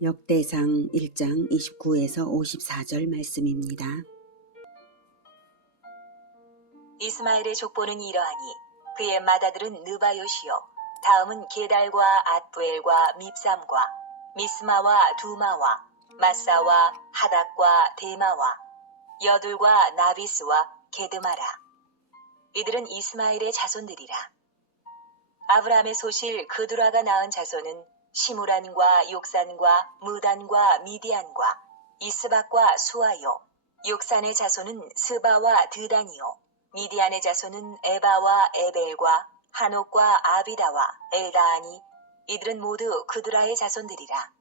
역대상 1장 29에서 54절 말씀입니다. 이스마엘의 족보는 이러하니 그의 맏아들은 느바요시요 다음은 게달과 앗부엘과 밉삼과 미스마와 두마와 마사와 하닥과 데마와 여둘과 나비스와 게드마라. 이들은 이스마엘의 자손들이라. 아브라함의 소실 그두라가 낳은 자손은 시므란과 욕산과 무단과 미디안과 이스박과 수아요. 욕산의 자손은 스바와 드단이요. 미디안의 자손은 에바와 에벨과 한옥과 아비다와 엘다하니 이들은 모두 그두라의 자손들이라.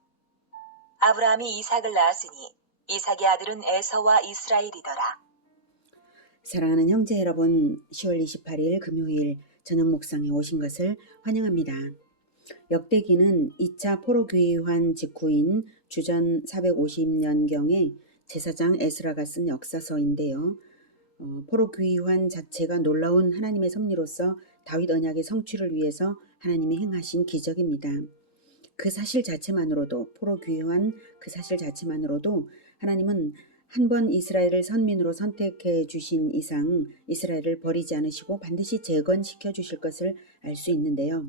아브라함이 이삭을 낳았으니 이삭의 아들은 에서와 이스라엘이더라. 사랑하는 형제 여러분, 10월 28일 금요일 저녁 목상에 오신 것을 환영합니다. 역대기는 2차 포로귀환 직후인 주전 450년경에 제사장 에스라가 쓴 역사서인데요. 포로귀환 자체가 놀라운 하나님의 섭리로서 다윗 언약의 성취를 위해서 하나님이 행하신 기적입니다. 그 사실 자체만으로도 포로귀환 그 사실 자체만으로도 하나님은 한 번 이스라엘을 선민으로 선택해 주신 이상 이스라엘을 버리지 않으시고 반드시 재건시켜 주실 것을 알 수 있는데요.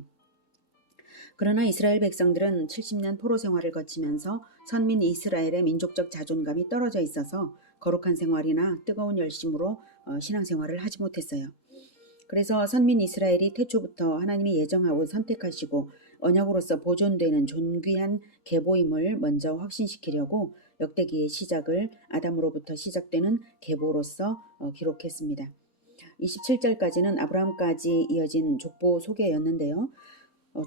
그러나 이스라엘 백성들은 70년 포로 생활을 거치면서 선민 이스라엘의 민족적 자존감이 떨어져 있어서 거룩한 생활이나 뜨거운 열심으로 신앙생활을 하지 못했어요. 그래서 선민 이스라엘이 태초부터 하나님이 예정하고 선택하시고 언약으로서 보존되는 존귀한 계보임을 먼저 확신시키려고 역대기의 시작을 아담으로부터 시작되는 계보로서 기록했습니다. 27절까지는 아브라함까지 이어진 족보 소개였는데요.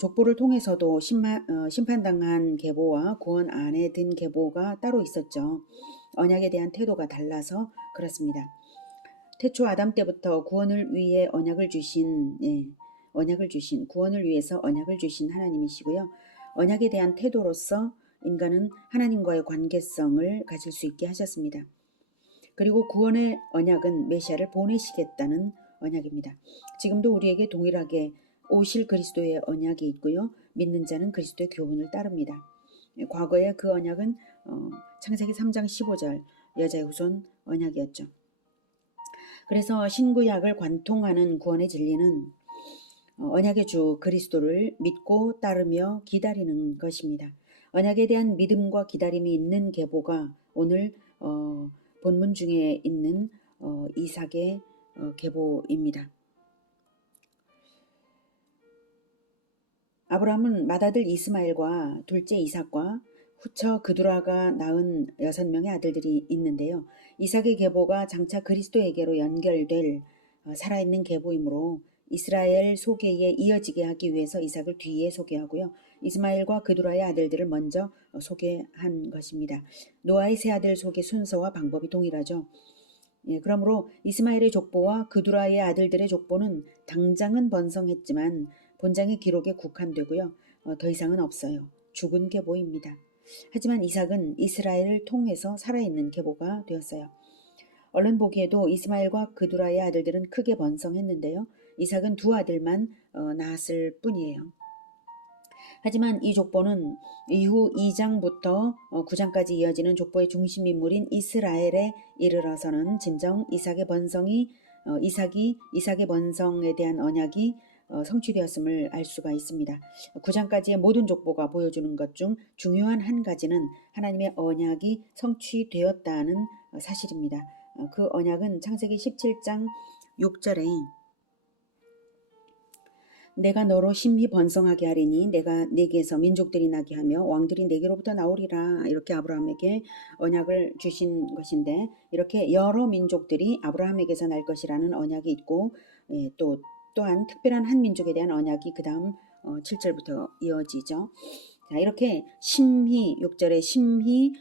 족보를 통해서도 심판당한 계보와 구원 안에 든 계보가 따로 있었죠. 언약에 대한 태도가 달라서 그렇습니다. 태초 아담 때부터 구원을 위해 구원을 위해서 언약을 주신 하나님이시고요. 언약에 대한 태도로서 인간은 하나님과의 관계성을 가질 수 있게 하셨습니다. 그리고 구원의 언약은 메시아를 보내시겠다는 언약입니다. 지금도 우리에게 동일하게 오실 그리스도의 언약이 있고요. 믿는 자는 그리스도의 교훈을 따릅니다. 과거에 그 언약은 창세기 3장 15절 여자의 후손 언약이었죠. 그래서 신구약을 관통하는 구원의 진리는 언약의 주 그리스도를 믿고 따르며 기다리는 것입니다. 언약에 대한 믿음과 기다림이 있는 계보가 오늘 본문 중에 있는 이삭의 계보입니다. 아브라함은 맏아들 이스마엘과 둘째 이삭과 후처 그두라가 낳은 6명의 아들들이 있는데요. 이삭의 계보가 장차 그리스도에게로 연결될 살아있는 계보이므로 이스라엘 소개에 이어지게 하기 위해서 이삭을 뒤에 소개하고요. 이스마엘과 그두라의 아들들을 먼저 소개한 것입니다. 노아의 세 아들 소개 순서와 방법이 동일하죠. 그러므로 이스마엘의 족보와 그두라의 아들들의 족보는 당장은 번성했지만 본장의 기록에 국한되고요. 더 이상은 없어요. 죽은 계보입니다. 하지만 이삭은 이스라엘을 통해서 살아있는 계보가 되었어요. 얼른 보기에도 이스마엘과 그두라의 아들들은 크게 번성했는데요. 이삭은 두 아들만 낳았을 뿐이에요. 하지만 이 족보는 이후 2장부터 9장까지 이어지는 족보의 중심 인물인 이스라엘에 이르러서는 진정 이삭의 번성에 대한 언약이 성취되었음을 알 수가 있습니다. 9장까지의 모든 족보가 보여주는 것 중 중요한 한 가지는 하나님의 언약이 성취되었다는 사실입니다. 그 언약은 창세기 17장 6절에 내가 너로 심히 번성하게 하리니 내가 네게서 민족들이 나게 하며 왕들이 네게로부터 나오리라 이렇게 아브라함에게 언약을 주신 것인데 이렇게 여러 민족들이 아브라함에게서 날 것이라는 언약이 있고 또한 특별한 한 민족에 대한 언약이 그 다음 7절부터 이어지죠. 자, 이렇게 6절에 심히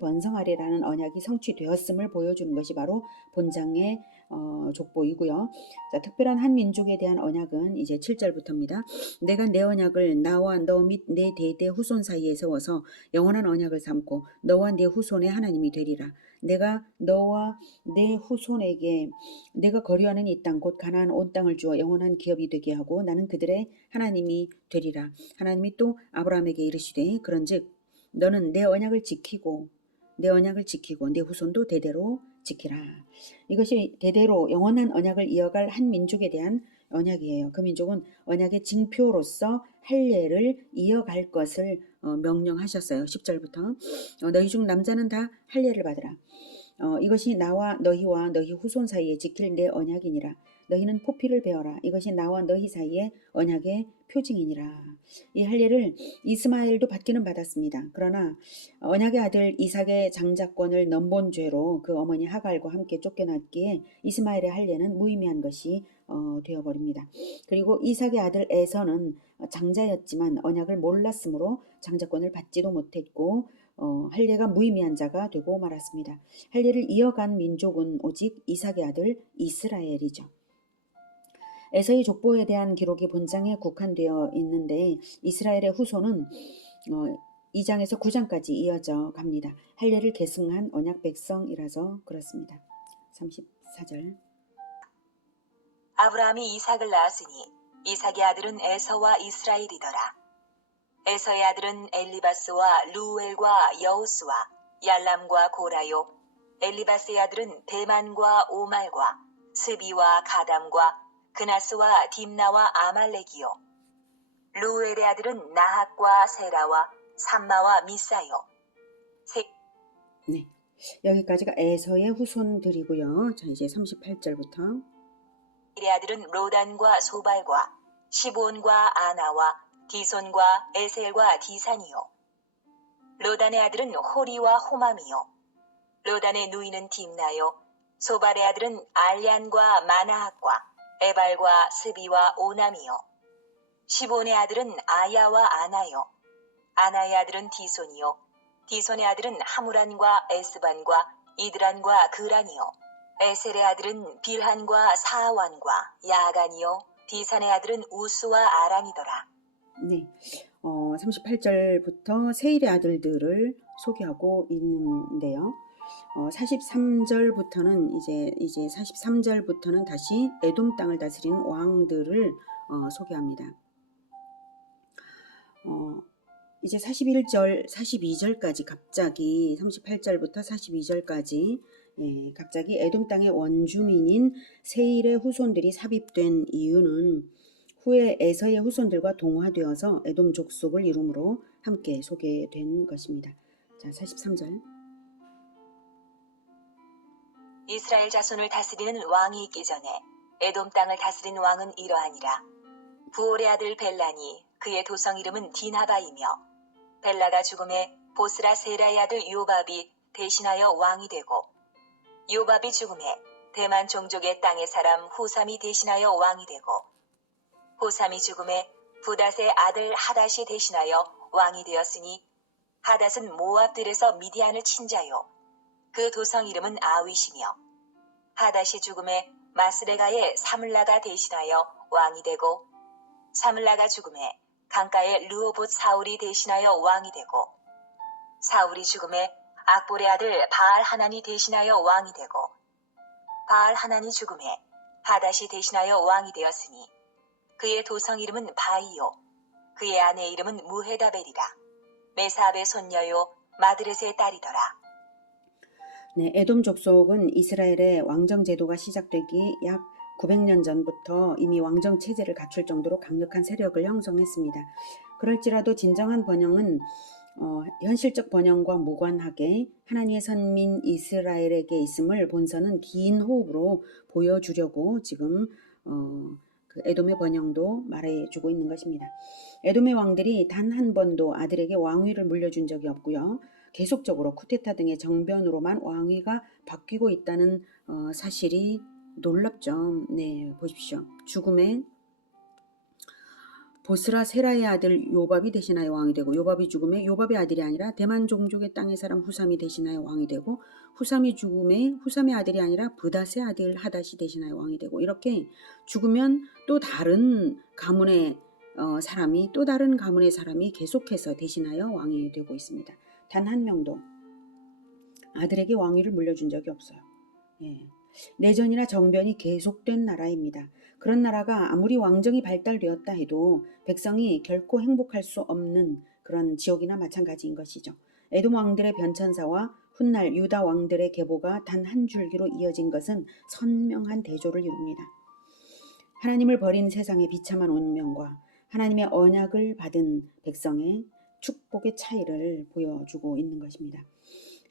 번성하리라는 언약이 성취되었음을 보여주는 것이 바로 본장의 족보이고요. 자, 특별한 한 민족에 대한 언약은 이제 7절부터입니다. 내가 내 언약을 나와 너 및 내 대대 후손 사이에 세워서 영원한 언약을 삼고 너와 네 후손의 하나님이 되리라. 내가 너와 내 후손에게 내가 거류하는 이 땅 곧 가나안 온 땅을 주어 영원한 기업이 되게 하고 나는 그들의 하나님이 되리라. 하나님이 또 아브라함에게 이르시되 그런즉 너는 내 언약을 지키고 내 후손도 대대로 지키라. 이것이 대대로 영원한 언약을 이어갈 한 민족에 대한 언약이에요. 그 민족은 언약의 징표로서 할례를 이어갈 것을 명령하셨어요. 10절부터 너희 중 남자는 다 할례를 받으라. 이것이 나와 너희와 너희 후손 사이에 지킬 내 언약이니라. 너희는 포피를 베어라. 이것이 나와 너희 사이에 언약의 표징이니라. 이 할례를 이스마엘도 받기는 받았습니다. 그러나 언약의 아들 이삭의 장자권을 넘본 죄로 그 어머니 하갈과 함께 쫓겨났기에 이스마엘의 할례는 무의미한 것이 되어버립니다. 그리고 이삭의 아들 에서는 장자였지만 언약을 몰랐으므로 장자권을 받지도 못했고 할례가 무의미한 자가 되고 말았습니다. 할례를 이어간 민족은 오직 이삭의 아들 이스라엘이죠. 에서의 족보에 대한 기록이 본장에 국한되어 있는데 이스라엘의 후손은 2장에서 9장까지 이어져 갑니다. 할례를 계승한 언약 백성이라서 그렇습니다. 34절 아브라함이 이삭을 낳았으니 이삭의 아들은 에서와 이스라엘이더라. 에서의 아들은 엘리바스와 루엘과 여호수와 얄람과 고라요. 엘리바스의 아들은 대만과 오말과 스비와 가담과 그나스와 딥나와 아말렉이요. 루엘의 아들은 나핫과 세라와 삼마와 미사요. 네, 여기까지가 에서의 후손들이고요. 자, 이제 38절부터 의 아들은 로단과 소발과 시본과 아나와 디손과 에셀과 디산이요. 로단의 아들은 호리와 호맘이요. 로단의 누이는 딥나요. 소발의 아들은 알얀과 마나핫과 에발과 스비와 오남이요. 시본의 아들은 아야와 아나요. 아나의 아들은 디손이요. 디손의 아들은 하무란과 에스반과 이드란과 그란이요. 에셀의 아들은 빌한과 사완과 야간이요. 디산의 아들은 우스와 아란이더라. 네, 38절부터 세일의 아들들을 소개하고 있는데요. 43절부터는 이제 43절부터는 다시 에돔 땅을 다스리는 왕들을 소개합니다. 이제 42절까지 갑자기 38절부터 42절까지 갑자기 에돔 땅의 원주민인 세일의 후손들이 삽입된 이유는 후에 에서의 후손들과 동화되어서 에돔 족속을 이름으로 함께 소개된 것입니다. 자, 43절. 이스라엘 자손을 다스리는 왕이 있기 전에 에돔 땅을 다스린 왕은 이러하니라. 부올의 아들 벨란이 그의 도성 이름은 디나바이며 벨라가 죽음에 보스라 세라의 아들 요밥이 대신하여 왕이 되고 요밥이 죽음에 대만 종족의 땅의 사람 후삼이 대신하여 왕이 되고 후삼이 죽음에 부닷의 아들 하닷이 대신하여 왕이 되었으니 하닷은 모압들에서 미디안을 친 자요. 그 도성 이름은 아윗이며 하닷이 죽음에 마스레가의 사물라가 대신하여 왕이 되고 사물라가 죽음에 강가의 르호봇 사울이 대신하여 왕이 되고 사울이 죽음에 악볼의 아들 바알 하난이 대신하여 왕이 되고 바알 하난이 죽음에 하닷이 대신하여 왕이 되었으니 그의 도성 이름은 바이요 그의 아내 이름은 무헤다벨이라. 메사압의 손녀요 마드렛의 딸이더라. 네, 에돔 족속은 이스라엘의 왕정 제도가 시작되기 약 900년 전부터 이미 왕정 체제를 갖출 정도로 강력한 세력을 형성했습니다. 그럴지라도 진정한 번영은 현실적 번영과 무관하게 하나님의 선민 이스라엘에게 있음을 본서는 긴 호흡으로 보여주려고 지금 그 에돔의 번영도 말해주고 있는 것입니다. 에돔의 왕들이 단 한 번도 아들에게 왕위를 물려준 적이 없고요. 계속적으로 쿠데타 등의 정변으로만 왕위가 바뀌고 있다는 사실이 놀랍죠. 네, 보십시오. 죽음에 보스라 세라의 아들 요밥이 대신하여 왕이 되고, 요밥이 죽음에 요밥의 아들이 아니라 대만 종족의 땅의 사람 후삼이 대신하여 왕이 되고, 후삼이 죽음에 후삼의 아들이 아니라 브닷의 아들 하닷이 대신하여 왕이 되고, 이렇게 죽으면 또 다른 가문의 사람이 계속해서 대신하여 왕이 되고 있습니다. 단 한 명도 아들에게 왕위를 물려준 적이 없어요. 예. 내전이나 정변이 계속된 나라입니다. 그런 나라가 아무리 왕정이 발달되었다 해도 백성이 결코 행복할 수 없는 그런 지옥이나 마찬가지인 것이죠. 에돔 왕들의 변천사와 훗날 유다 왕들의 계보가 단 한 줄기로 이어진 것은 선명한 대조를 이룹니다. 하나님을 버린 세상의 비참한 운명과 하나님의 언약을 받은 백성의 축복의 차이를 보여주고 있는 것입니다.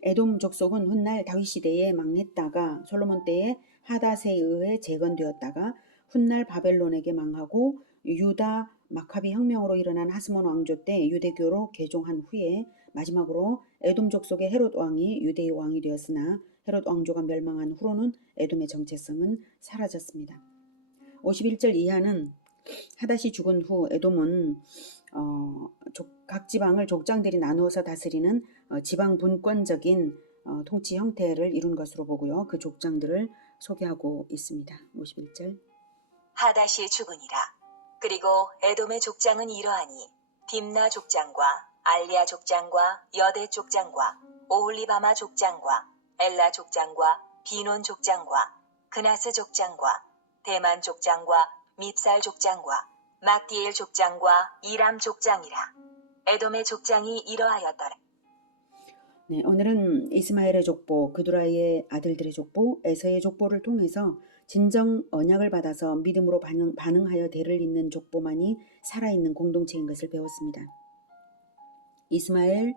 에돔 족속은 훗날 다윗 시대에 망했다가 솔로몬 때에 하닷에 의해 재건되었다가 훗날 바벨론에게 망하고 유다 마카비 혁명으로 일어난 하스몬 왕조 때 유대교로 개종한 후에 마지막으로 에돔 족속의 헤롯 왕이 유대의 왕이 되었으나 헤롯 왕조가 멸망한 후로는 에돔의 정체성은 사라졌습니다. 51절 이하는 하닷이 죽은 후 에돔은 각 지방을 족장들이 나누어서 다스리는 지방 분권적인 통치 형태를 이룬 것으로 보고요. 그 족장들을 소개하고 있습니다. 51절. 하닷이 죽으니라. 그리고 에돔의 족장은 이러하니 딥나 족장과 알리아 족장과 여대 족장과 오홀리바마 족장과 엘라 족장과 비논 족장과 그나스 족장과 대만 족장과 밉살 족장과 막디엘 족장과 이람 족장이라. 에돔의 족장이 이러하였더라. 네, 오늘은 이스마엘의 족보, 그두라의 아들들의 족보, 에서의 족보를 통해서 진정 언약을 받아서 믿음으로 반응하여 대를 잇는 족보만이 살아있는 공동체인 것을 배웠습니다. 이스마엘,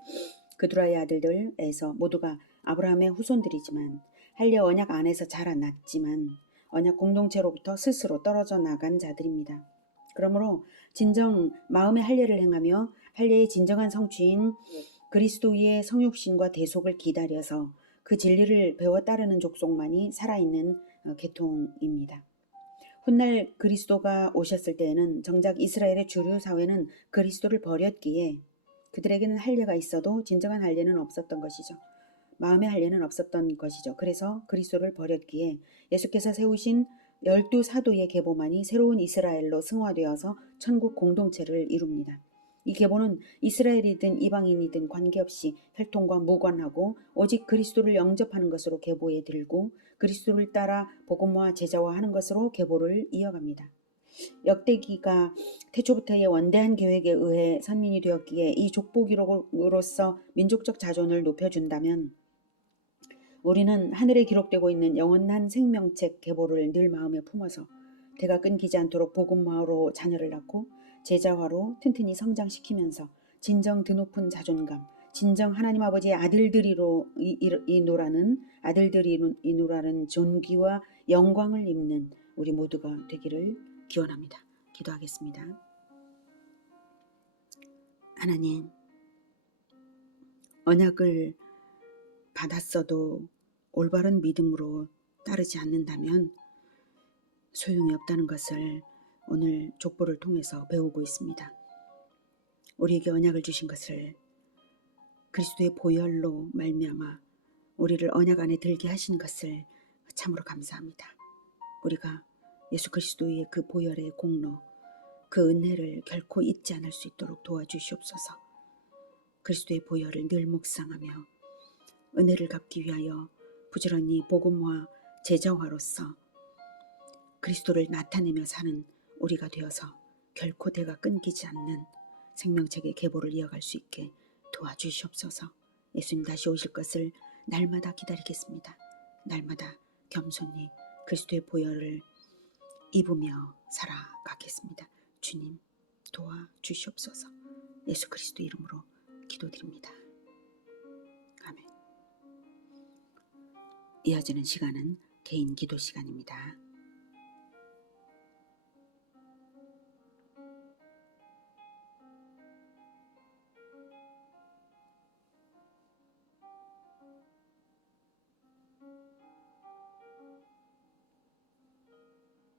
그두라의 아들들, 에서 모두가 아브라함의 후손들이지만 할례 언약 안에서 자라났지만 언약 공동체로부터 스스로 떨어져 나간 자들입니다. 그러므로 진정 마음의 할례를 행하며 할례의 진정한 성취인 그리스도의 성육신과 대속을 기다려서 그 진리를 배워 따르는 족속만이 살아있는 계통입니다. 훗날 그리스도가 오셨을 때에는 정작 이스라엘의 주류 사회는 그리스도를 버렸기에 그들에게는 할례가 있어도 진정한 할례는 없었던 것이죠. 마음의 할례는 없었던 것이죠. 그래서 그리스도를 버렸기에 예수께서 세우신 12사도의 계보만이 새로운 이스라엘로 승화되어서 천국 공동체를 이룹니다. 이 계보는 이스라엘이든 이방인이든 관계없이 혈통과 무관하고 오직 그리스도를 영접하는 것으로 계보에 들고 그리스도를 따라 복음화 제자화하는 것으로 계보를 이어갑니다. 역대기가 태초부터의 원대한 계획에 의해 선민이 되었기에 이 족보기록으로서 민족적 자존을 높여준다면 우리는 하늘에 기록되고 있는 영원한 생명책 계보를 늘 마음에 품어서 대가 끊기지 않도록 복음화로 자녀를 낳고 제자화로 튼튼히 성장시키면서 진정 드높은 자존감, 진정 하나님 아버지의 아들들이노라는 존귀와 영광을 입는 우리 모두가 되기를 기원합니다. 기도하겠습니다. 하나님, 언약을 받았어도 올바른 믿음으로 따르지 않는다면 소용이 없다는 것을 오늘 족보를 통해서 배우고 있습니다. 우리에게 언약을 주신 것을 그리스도의 보혈로 말미암아 우리를 언약 안에 들게 하신 것을 참으로 감사합니다. 우리가 예수 그리스도의 그 보혈의 공로, 그 은혜를 결코 잊지 않을 수 있도록 도와주시옵소서. 그리스도의 보혈을 늘 묵상하며 은혜를 갚기 위하여 부지런히 복음화 제자화로서 그리스도를 나타내며 사는 우리가 되어서 결코 대가 끊기지 않는 생명책의 계보를 이어갈 수 있게 도와주시옵소서. 예수님 다시 오실 것을 날마다 기다리겠습니다. 날마다 겸손히 그리스도의 보혈을 입으며 살아가겠습니다. 주님 도와주시옵소서. 예수 그리스도 이름으로 기도드립니다. 아멘. 이어지는 시간은 개인 기도 시간입니다.